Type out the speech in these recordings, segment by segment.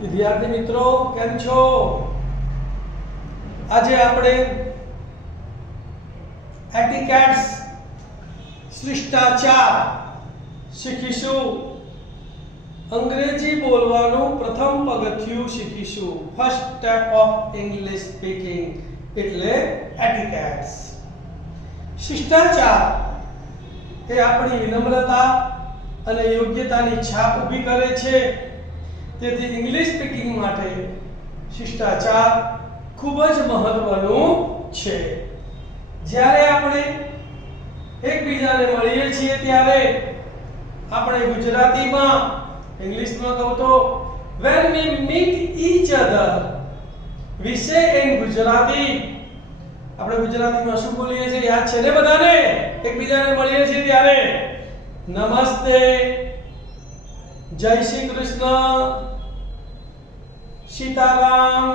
વિદ્યાર્થી મિત્રો કેમ છો? આજે આપણે એટિકેટ્સ શિષ્ટાચાર શીખીશું. અંગ્રેજી બોલવાનું પ્રથમ પગથિયું શીખીશું. First step of English speaking એટલે એટિકેટ્સ. શિષ્ટાચાર એ આપણી વિનમ્રતા અને યોગ્યતાની છાપ ઊભી કરે છે. તેથી ઇંગ્લિશ સ્પીકિંગ માટે શિષ્ટાચાર ખૂબ જ મહત્વનું છે. જ્યારે આપણે એકબીજાને મળીએ છીએ ત્યારે આપણે ગુજરાતીમાં, ઇંગ્લિશમાં કહું તો when we meet each other we say in Gujarati. આપણે ગુજરાતીમાં શું બોલીએ છીએ યાદ છે ને બધાને? એકબીજાને મળીએ છીએ ત્યારે નમસ્તે, જય શ્રી કૃષ્ણ, સીતારામ,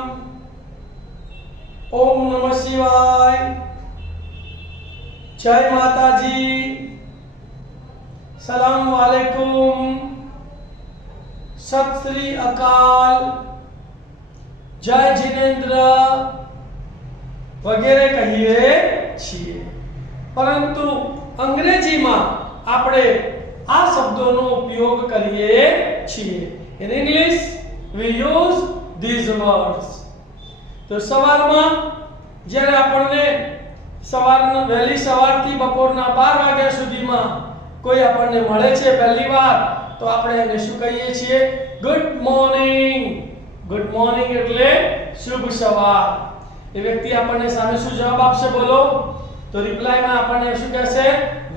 ઓમ નમઃ શિવાય, જય માતાજી, સલામ વાલેકુમ, સત શ્રી અકાલ, જય જિનેન્દ્ર વગેરે કહીએ છીએ. પરંતુ અંગ્રેજીમાં આપણે આ શબ્દોનો ઉપયોગ કરીએ છીએ. In English we use these words. તો સવારમાં જ્યારે આપણને સવારના વહેલી સવારથી બપોરના 12 વાગ્યા સુધીમાં કોઈ આપણને મળે છે પહેલી વાર, તો આપણે એને શું કહીએ છીએ? Good morning. ગુડ મોર્નિંગ એટલે શુભ સવાર. એ વ્યક્તિ આપણને સામે શું જવાબ આપશે બોલો? તો રિપ્લાયમાં આપણને શું કહેશે?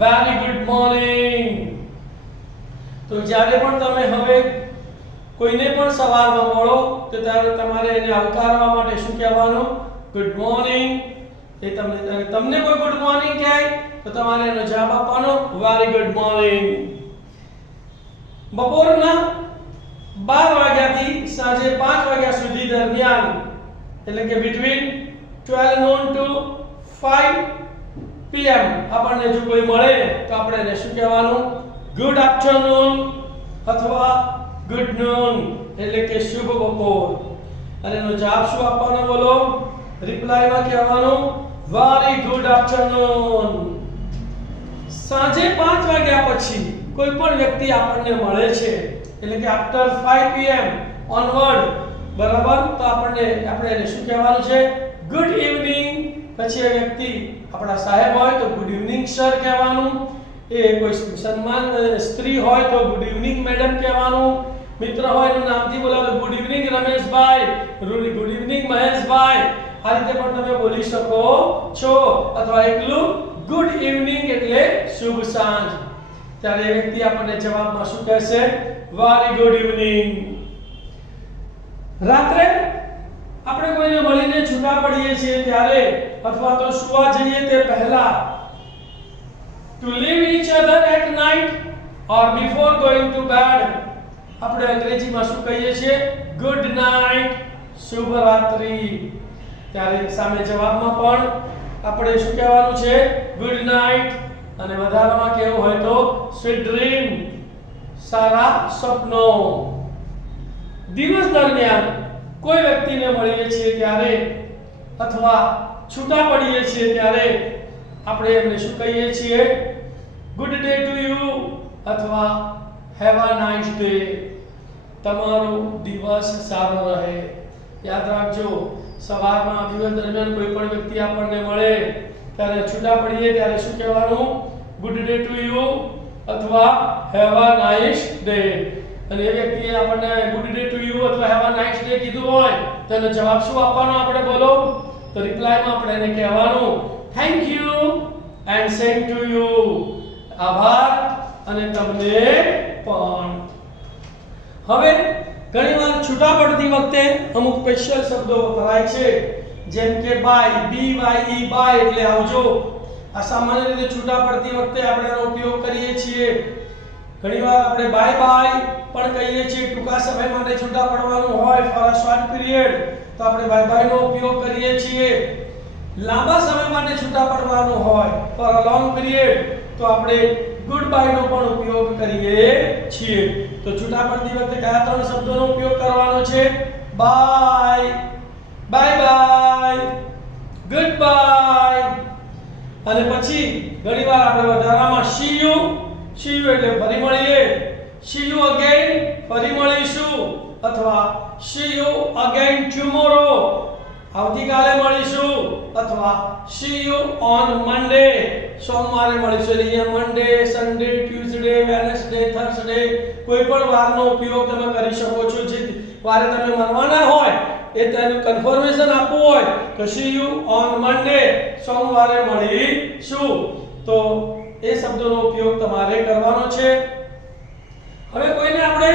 Very good morning. તો જ્યારે પણ તમે હવે કોઈને પણ સવારમાં મળો તો ત્યારે તમારે એને આવકારવા માટે શું કહેવાનું? Good morning. એ તમને કોઈ ગુડ મોર્નિંગ કહે તો તમારે એનો જવાબ આપવાનો વેરી ગુડ મોર્નિંગ. બપોરના 12 વાગ્યાથી સાંજે 5 વાગ્યા સુધી દરમિયાન, એટલે કે between 12 noon to 5 pm આપણને જો કોઈ મળે તો આપણે એને શું કહેવાનું? ગુડ આફ્ટરનૂન અથવા ગુડ નૂન એટલે કે શુભ બપોર. અને એનો જવાબ શું આપવાનો બોલો? રિપ્લાયમાં કહેવાનું વેરી ગુડ આફ્ટરનૂન. સાંજે 5 વાગ્યા પછી કોઈ પણ વ્યક્તિ આપણને મળે છે, એટલે કે આફ્ટર 5 pm ઓનવર્ડ, બરાબર, તો આપણે એને શું કહેવાનું છે? Good evening. પછી એ વ્યક્તિ આપણા સાહેબ હોય તો ગુડ ઇવનિંગ સર કહેવાનું. એ કોઈ સન્માન સ્ત્રી હોય તો ગુડ ઇવનિંગ મેડમ કહેવાનું. મિત્ર હોય એનું નામથી બોલાવો good evening Rameshbhai, good evening Maheshbhai. આ રીતે પણ તમે બોલી શકો છો. અથવા એકલું ગુડ ઇવનિંગ એટલે શુભ સાંજ. ત્યારે એ વ્યક્તિ આપણને જવાબમાં શું કહેશે? Very good evening. રાત્રે આપણે કોઈને મળીને છૂટા પડીએ છીએ ત્યારે અથવા તો સુવા જઈએ તે પહેલા, to leave each other at night or before going to bed, આપણે અંગ્રેજીમાં શું કહીએ છીએ? ગુડ નાઈટ, શુભ રાત્રિ. ત્યારે સામે જવાબમાં પણ આપણે શું કહેવાનું છે? Good night. અને વધારામાં કહેવું હોય તો સ્વીટ ડ્રીમ, સારા સપનો. દિવસ દરમિયાન કોઈ વ્યક્તિને મળીએ છીએ ત્યારે અથવા છૂટા પડીએ છીએ ત્યારે આપણે એમને શું કહીએ છીએ? ગુડ ડે ટુ યુ અથવા હેવ અ નાઇસ ડે. તમારો દિવસ સારો રહે. યાદ રાખજો, સવારમાં દિવસ દરમિયાન કોઈ પણ વ્યક્તિ આપણને મળે ત્યારે છૂટા પડીએ ત્યારે શું કહેવાનું? ગુડ ડે ટુ યુ અથવા હેવ અ નાઇસ ડે. અને એ વ્યક્તિએ આપણને ગુડ ડે ટુ યુ અથવા હેવ અ નાઇસ ડે કીધું હોય તો એનો જવાબ શું આપવાનો આપણે બોલો? તો રિપ્લાયમાં આપણે એને કહેવાનું thank you and same to you. આભાર અને તમને પણ. હવે ઘણીવાર છૂટા પડતી વખતે અમુક સ્પેશિયલ શબ્દો વપરાય છે, જેમ કે બાય, BYE બાય એટલે આવજો. આ સામાન્ય રીતે છૂટા પડતી વખતે આપણે એનો ઉપયોગ કરીએ છીએ. ઘણીવાર આપણે બાય બાય પણ કહીએ છીએ. ટૂંકા સમય માટે છૂટા પડવાનું હોય ફોર અ શોર્ટ પીરિયડ તો આપણે બાય બાય નો ઉપયોગ કરીએ છીએ. લાંબા સમય માટે છૂટા પડવાનું હોય ફોર અ લોંગ પીરિયડ તો આપણે ગુડ બાય નો પણ ઉપયોગ કરીએ છીએ. તો છૂટા પડતી વખતે કયા ત્રણ શબ્દોનો ઉપયોગ કરવાનો છે? Bye, bye bye, goodbye. અને પછી ઘણીવાર આપણે વધારામાં see you એટલે ફરી મળીએ, see you again ફરી મળીશું, અથવા see you again tomorrow આવતીકાલે મળીશું, અથવા see you on Monday સોમવારે મળીશું. અહીંયા મંડે, સન્ડે, ટ્યુઝડે, વેનસડે, થર્સડે કોઈ પણ વારનો ઉપયોગ તમે કરી શકો છો. જે વારે તમે મળવાના હોય એ તેનું કન્ફર્મેશન આપવું હોય તો see you on Monday સોમવારે મળીશું. તો એ શબ્દોનો ઉપયોગ તમારે કરવાનો છે. હવે કોઈને આપણે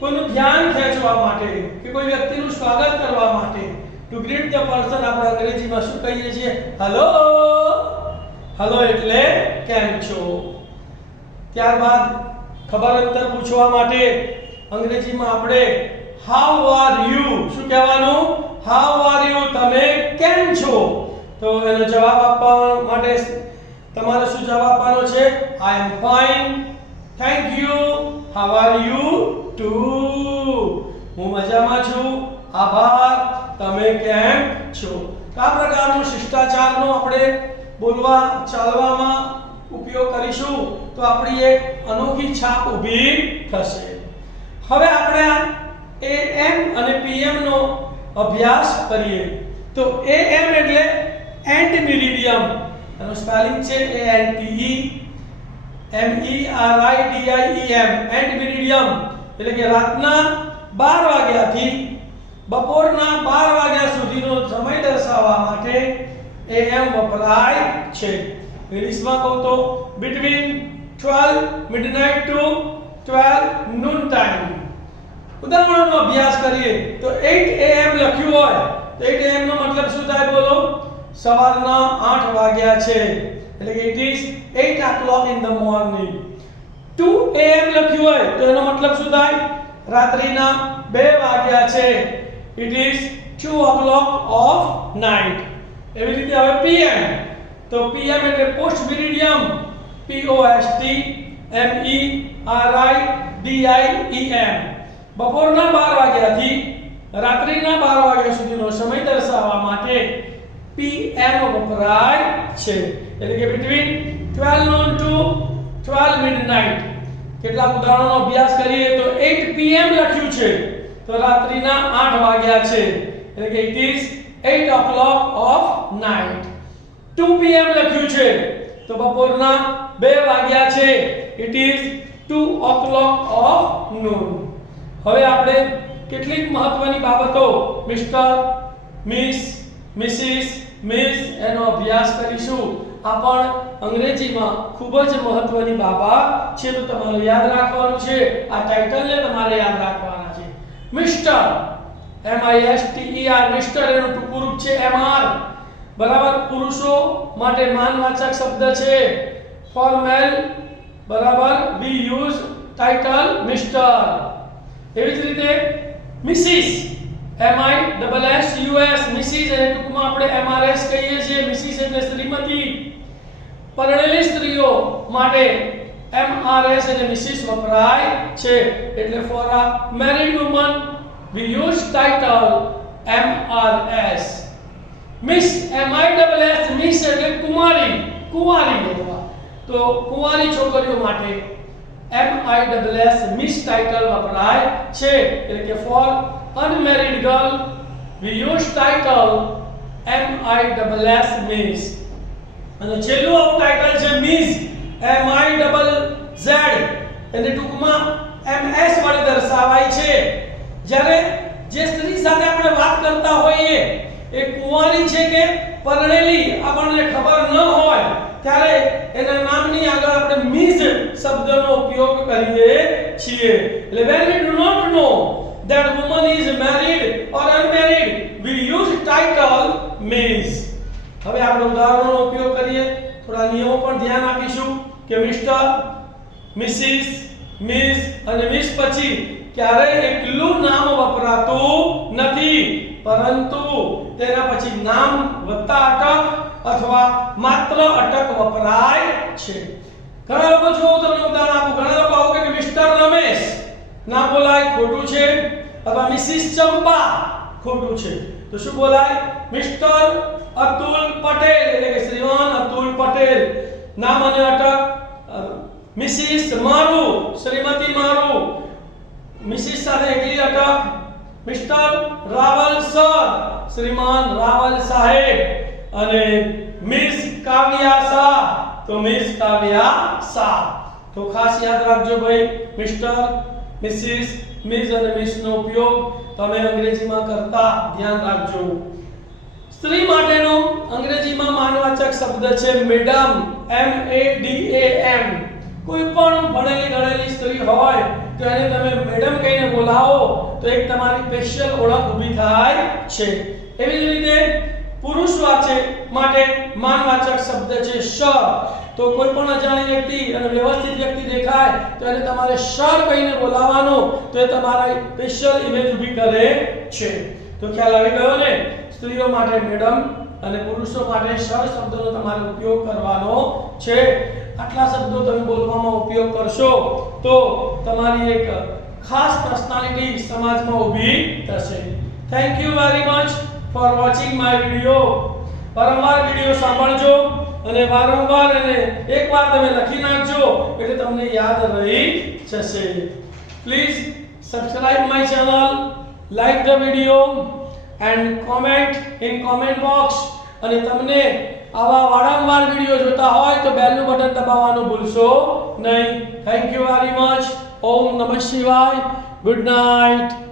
કોઈનું ધ્યાન ખેંચવા માટે કે કોઈ વ્યક્તિનું સ્વાગત કરવા માટે ટુ ગ્રીટ ધ પર્સન આપણે અંગ્રેજીમાં શું કહીએ છીએ? હેલો. હેલો એટલે કેમ છો. ત્યારબાદ ખબર અંતર પૂછવા માટે અંગ્રેજીમાં આપણે હાઉ આર યુ શું કહેવાનું? હાઉ આર યુ તમે કેમ છો. તો એનો જવાબ આપવા માટે તમારે શું જવાબ આપવાનો છે? I am fine, thank you, how are you too. હું મજામાં છું, આભાર, તમે કેમ છો. આ પ્રકારનો શિષ્ટાચારનો આપણે બોલવા ચાલવામાં ઉપયોગ કરીશું તો આપણી એક અનોખી છાપ ઊભી થશે. હવે આપણે AM અને PM નો અભ્યાસ કરીએ. તો AM એટલે એન્ટ મેરિડિયમ, એનો સ્પેલિંગ છે ANTEMERIDIEM એન્ટ મેરિડિયમ એટલે કે રાતના 12 વાગ્યાથી બપોરના 12 વાગ્યા સુધીનો સમય દર્શાવવા માટે AM વપરાય છે. ઇંગ્લિશમાં કહું તો between 12 midnight to 12 noon time. ઉદાહરણનો અભ્યાસ કરીએ તો 8 AM લખ્યું હોય તો 8 AM નો મતલબ શું થાય બોલો? સવારના 8 વાગ્યા છે એટલે કે it is 8 o'clock in the morning. 2 AM લખ્યું હોય તો એનો મતલબ શું થાય? રાત્રિના 2 વાગ્યા છે it is 2 o'clock of night. એવી રીતે હવે PM તો PM એટલે પોસ્ટ મેરિડિયમ POSTMERIDIEM બપોરના 12 વાગ્યાથી રાત્રિના 12 વાગ્યા સુધીનો સમય દર્શાવવા માટે PM વપરાય છે એટલે કે between 12 noon to 12 midnight. કેટલાક ઉદાહરણોનો અભ્યાસ કરીએ તો 8 PM લખ્યું છે તો રાત્રિના 8 વાગ્યા છે એટલે કે it is 8 o'clock of night. 2 PM લખ્યું છે તો બપોરના 2 વાગ્યા છે it is 2 o'clock of noon. હવે આપણે કેટલીક મહત્વની બાબતો મિસ્ટર, મિસ, મિસિસ, મિસ એનો અભ્યાસ કરીશું. આ પણ અંગ્રેજીમાં ખૂબ જ મહત્વની બાબત છે તો તમારે યાદ રાખવાનું છે. આ ટાઇટલને તમારે યાદ રાખવાના છે. મિસ્ટર MISTER મિસ્ટર એનું ટૂંકું રૂપ છે MR બરાબર. પુરુષો માટે માનવાચક શબ્દ છે. ફોર મેલ બરાબર we use title મિસ્ટર. એવી જ રીતે મિસિસ MISSUS મિસિસ એને ટૂંકમાં આપણે MRS કહીએ છીએ. મિસિસ એટલે શ્રીમતી. પરણેલી સ્ત્રીઓ માટે MRS એટલે મિસિસ વપરાય છે એટલે for a married woman we use title MRS. Miss MISS miss એટલે કુમારી, કુંવારી અથવા તો કુંવારી છોકરીઓ માટે MISS મિસ ટાઇટલ વપરાય છે એટલે કે for unmarried girl we use title MISS miss. અને છેલ્લું આવું ટાઇટલ છે મિસ MIZZ એટલે ટૂંકમાં MS વડે દર્શાવાય છે. જ્યારે જે સ્ત્રી સાથે આપણે વાત કરતા હોઈએ એ કુંવારી છે કે પરણેલી આપણને ખબર ન હોય ત્યારે એના નામની આગળ આપણે મિસ શબ્દનો ઉપયોગ કરીએ છીએ. એટલે when we do not know that woman is married or unmarried we use title miss. હવે આપણે ઉદાહરણોનો ઉપયોગ કરીએ. થોડા નિયમો પણ ધ્યાન આપીશું કે મિસ્ટર, મિસિસ, મિસ અને મિસ પછી ક્યારેય એકલું નામ વપરાતું નથી પરંતુ તેના પછી નામ વત્તા અટક અથવા માત્ર અટક વપરાય છે. ઘણા લોકો જો તમને ઉદાહરણ આપું, ઘણા લોકો આવું કહે કે મિસ્ટર રમેશ ના બોલાય, ખોટું છે, અથવા મિસિસ ચંપા ખોટું છે, તો શું બોલાય? મિસ્ટર અતુલ પટેલ, એટલે કે શ્રીમાન અતુલ પટેલ. નામ અને અટક, મિસિસ મારુ, શ્રીમતી મારુ, મિસિસ સાથે એકલી અટક, મિસ્ટર રાવલ સર, શ્રીમાન રાવલ સાહેબ, અને મિસ કાવ્યા શાહ, તો મિસ કાવ્યા શાહ. તો ખાસ યાદ રાખજો ભાઈ, મિસ્ટર, મિસિસ, મિસ અને મિસ નો ઉપયોગ તમે અંગ્રેજીમાં કરતા ધ્યાન રાખજો. સ્ત્રી માટેનો અંગ્રેજીમાં માનવાચક શબ્દ છે મેડમ, MADAM. કોઈ પણ ભણેલી ગણેલી સ્ત્રી હોય તો એને તમે મેડમ કહીને બોલાવો તો એક તમારી સ્પેશિયલ ઓળખ ઊભી થાય છે. એવી જ રીતે પુરુષવાચક માટે માનવાચક શબ્દ છે સર. તો કોઈ પણ અજાણી વ્યક્તિ અને વ્યવસ્થિત વ્યક્તિ દેખાય તો એને તમારે સર કહીને બોલાવવાનો, તો એ તમારા સ્પેશિયલ ઇમેજ ઊભી કરે છે. તો ખ્યાલ આવી ગયો ને? સ્ત્રીઓ માટે મેડમ અને પુરુષો માટે સર શબ્દનો તમારે ઉપયોગ કરવાનો છે. આટલા શબ્દો તમે બોલવામાં ઉપયોગ કરશો તો તમારી એક ખાસ પર્સનાલિટી સમાજમાં ઊભી થશે. Thank you very much for watching my video. વારંવાર વિડિયો સાંભળજો અને વારંવાર એને એકવાર તમે લખી નાખજો એટલે તમને યાદ રહી જશે. Please subscribe my channel, like the video and comment in comment box. અને તમને આવા વારંવાર વિડિયો જોતા હોય તો બેલનું બટન દબાવવાનું ભૂલશો નહીં. Thank you very much. ઓમ નમઃ શિવાય. Good night.